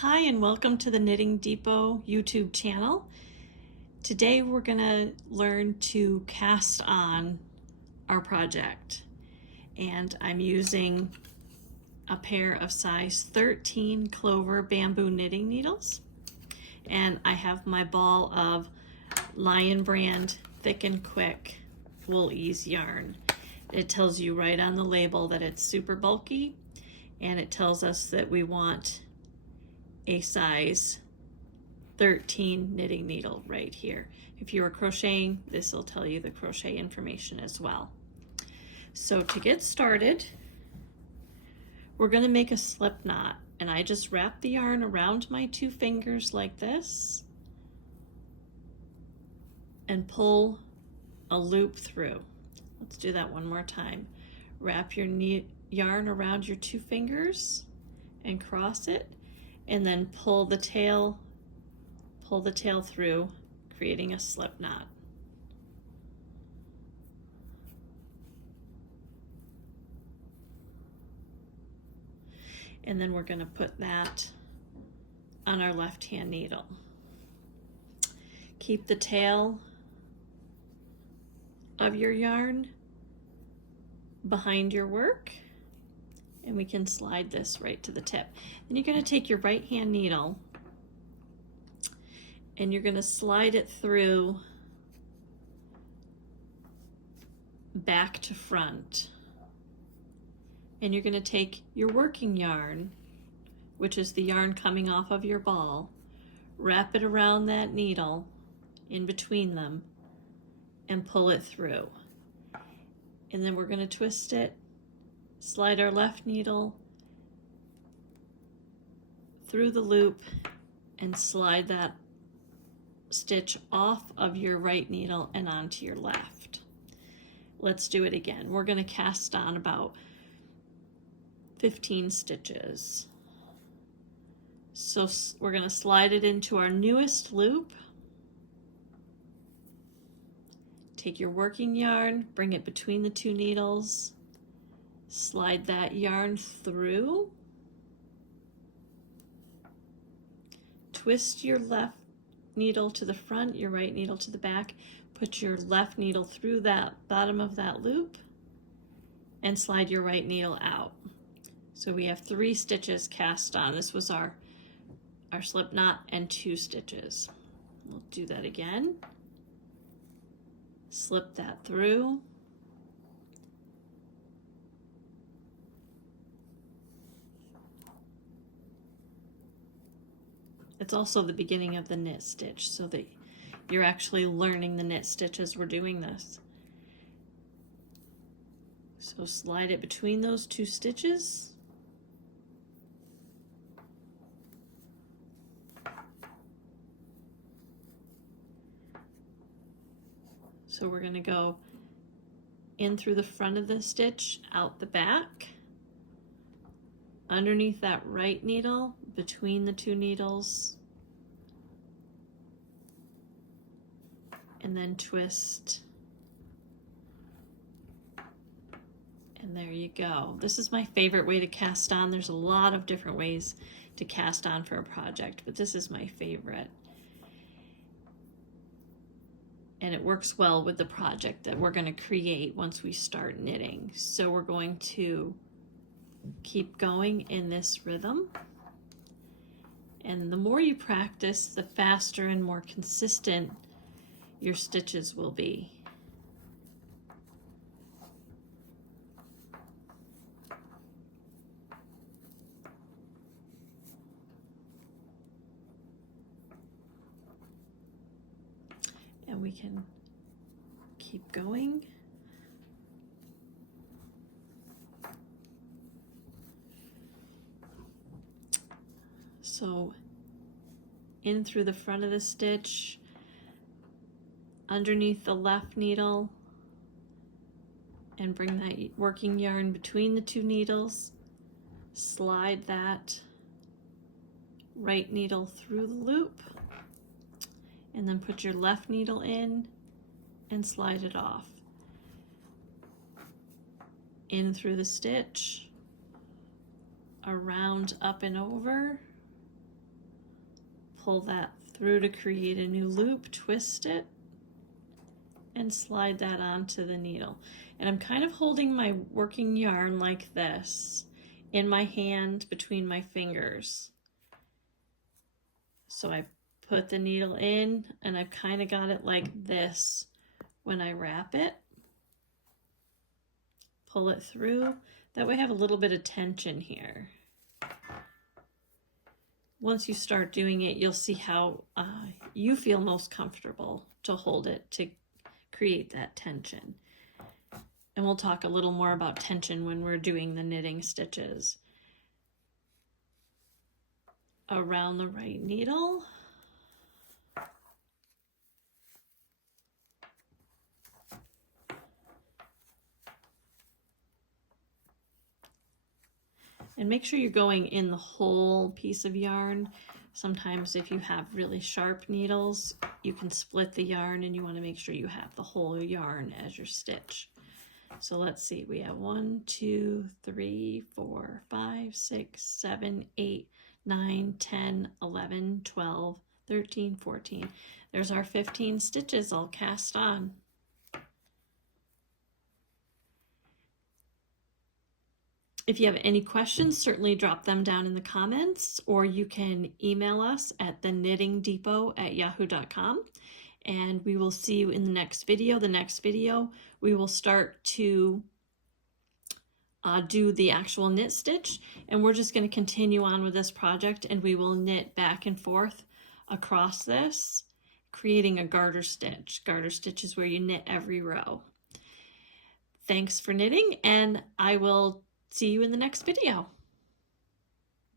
Hi and welcome to the Knitting Depot YouTube channel. Today we're going to learn to cast on our project, and I'm using a pair of size 13 Clover bamboo knitting needles, and I have my ball of Lion Brand Thick and Quick Wool Ease yarn. It tells you right on the label that it's super bulky, and it tells us that we want a size 13 knitting needle right here. If you are crocheting, this will tell you the crochet information as well. So to get started, we're going to make a slip knot, and I just wrap the yarn around my two fingers like this and pull a loop through. Let's do that one more time. Wrap your yarn around your two fingers and cross it, and then pull the tail through, creating a slip knot. And then we're going to put that on our left hand needle. Keep the tail of your yarn behind your work, and we can slide this right to the tip. Then you're going to take your right hand needle and you're going to slide it through back to front. And you're going to take your working yarn, which is the yarn coming off of your ball, wrap it around that needle in between them and pull it through. And then we're going to twist it, slide our left needle through the loop and slide that stitch off of your right needle and onto your left. Let's do it again. We're going to cast on about 15 stitches. So we're going to slide it into our newest loop. Take your working yarn, bring it between the two needles, slide that yarn through, twist your left needle to the front, your right needle to the back, put your left needle through that bottom of that loop, and slide your right needle out. So we have 3 stitches cast on. This was our slip knot and 2 stitches. We'll do that again. Slip that through. It's also the beginning of the knit stitch, so that you're actually learning the knit stitch as we're doing this. So slide it between those 2 stitches. So we're going to go in through the front of the stitch, out the back, underneath that right needle, between the 2 needles, and then twist. And there you go. This is my favorite way to cast on. There's a lot of different ways to cast on for a project, but this is my favorite. And it works well with the project that we're going to create once we start knitting. So we're going to keep going in this rhythm. And the more you practice, the faster and more consistent your stitches will be. And we can keep going. So in through the front of the stitch, underneath the left needle, and bring that working yarn between the 2 needles, slide that right needle through the loop, and then put your left needle in and slide it off. In through the stitch, around, up and over, pull that through to create a new loop, twist it, and slide that onto the needle. And I'm kind of holding my working yarn like this in my hand between my fingers. So I put the needle in and I've kind of got it like this when I wrap it. Pull it through. That way I have a little bit of tension here. Once you start doing it, you'll see how you feel most comfortable to hold it to create that tension. And we'll talk a little more about tension when we're doing the knitting stitches. Around the right needle. And make sure you're going in the whole piece of yarn. Sometimes if you have really sharp needles, you can split the yarn and you want to make sure you have the whole yarn as your stitch. So let's see, we have 1, 2, 3, 4, 5, 6, 7, 8, 9, 10, 11, 12, 13, 14. There's our 15 stitches all cast on. If you have any questions, certainly drop them down in the comments, or you can email us at theknittingdepot@yahoo.com, and we will see you in the next video. The next video, we will start to do the actual knit stitch, and we're just going to continue on with this project, and we will knit back and forth across this, creating a garter stitch. Garter stitch is where you knit every row. Thanks for knitting, and I will see you in the next video.